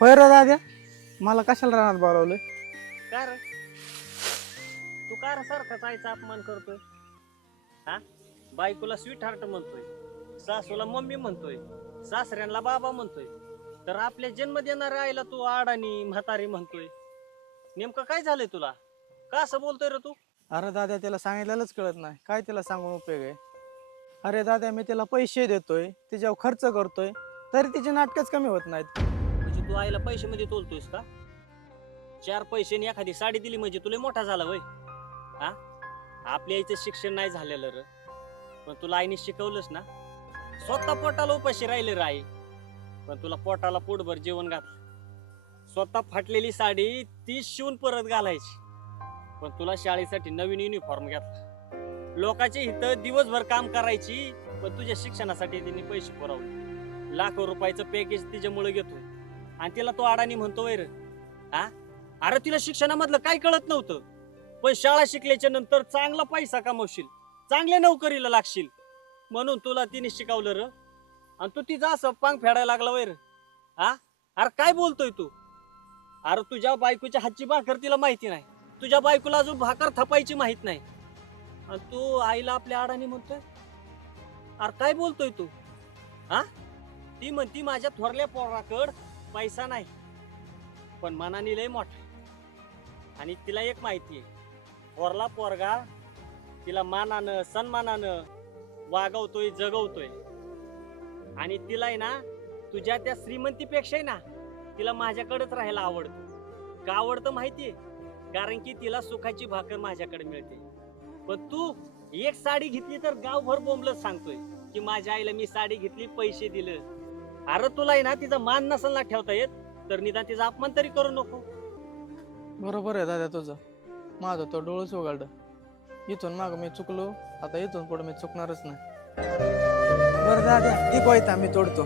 होय रे दाद्या, मला कशाला रानात बोलावलंय? काय रे तू काय रे सारखाच आईचा अपमान करतोय? हा, बायकोला स्वीट हार्ट म्हणतोय, सासूला मम्मी म्हणतोय, सासऱ्यांना बाबा म्हणतोय, तर आपल्या जन्म देणाऱ्या आईला तू आडानी म्हातारी म्हणतोय. नेमकं काय झालंय तुला? का असं बोलतोय रे तू? अरे दाद्या, त्याला सांगितलेलंच कळत नाही, काय त्याला सांगून उपयोग आहे? अरे दाद्या, मी त्याला पैसे देतोय, तिच्यावर खर्च करतोय, तरी तिचे नाटकच कमी होत नाहीत. म्हणजे तू आईला पैसे मध्ये तोलतोयस का? 4 पैशाने एखादी साडी दिली म्हणजे तुला मोठा झाला वय? हा, आपल्या आईचं शिक्षण नाही झालेलं र, पण तुला आईने शिकवलंच ना. स्वतः पोटाला उपाशी राहिले रे आई, पण तुला पोटाला पोटभर जेवण घातलं. स्वतः फाटलेली साडी ती शिवून परत घालायची, पण तुला शाळेसाठी नवीन युनिफॉर्म घेतला. लोकांची इथं दिवसभर काम करायची, पण तुझ्या शिक्षणासाठी त्यांनी पैसे पुरवले. लाखो रुपयाचं पॅकेज तिच्यामुळे घेतोय आणि तिला तो अडाणी म्हणतो वैर. हा, अरे तिला शिक्षणामधलं काय कळत नव्हतं, पण शाळा शिकल्याच्या नंतर चांगला पैसा कमवशील, चांगल्या नोकरीला लागशील म्हणून तुला तिने शिकवलं र, आणि तू तिचा असं पांग फेडायला लागला वैर. हा, अरे काय बोलतोय तू? अरे तुझ्या बायकोच्या हातची भाकर तिला माहिती नाही, तुझ्या बायकोला अजून भाकर थपायची माहित नाही, आणि तू आईला आपल्या अडाणी म्हणतोय. अरे काय बोलतोय तू? हा, ती म्हणती माझ्या थोरल्या पोराकड पैसा नाही, पण मनाने लय मोठा आहे. आणि तिला एक माहिती आहे, थोरला पोरगा तिला मानानं सन्मानानं वागवतोय, जगवतोय. आणि तिला आहे ना, तुझ्या त्या श्रीमंतीपेक्षाही ना तिला माझ्याकडेच राहायला आवडतं. का आवडतं माहितीये? कारण की तिला सुखाची भाकर माझ्याकडे मिळते. पण तू एक साडी घेतली तर गावभर बोंबलत सांगतोय की माझ्या आईला मी साडी घेतली, पैसे दिले. अरे तुला आहे ना तिचा मान नसेल ना ठेवता येत, तर निदान तिचा अपमान तरी करू नको. बरोबर आहे दाद्या तुझं, माझं तो डोळंच उघडलं. इथून माग मी चुकलो, आता इथून पुढे मी चुकणारच नाही. बरं दाद्या, ती कोयता मी तोडतो.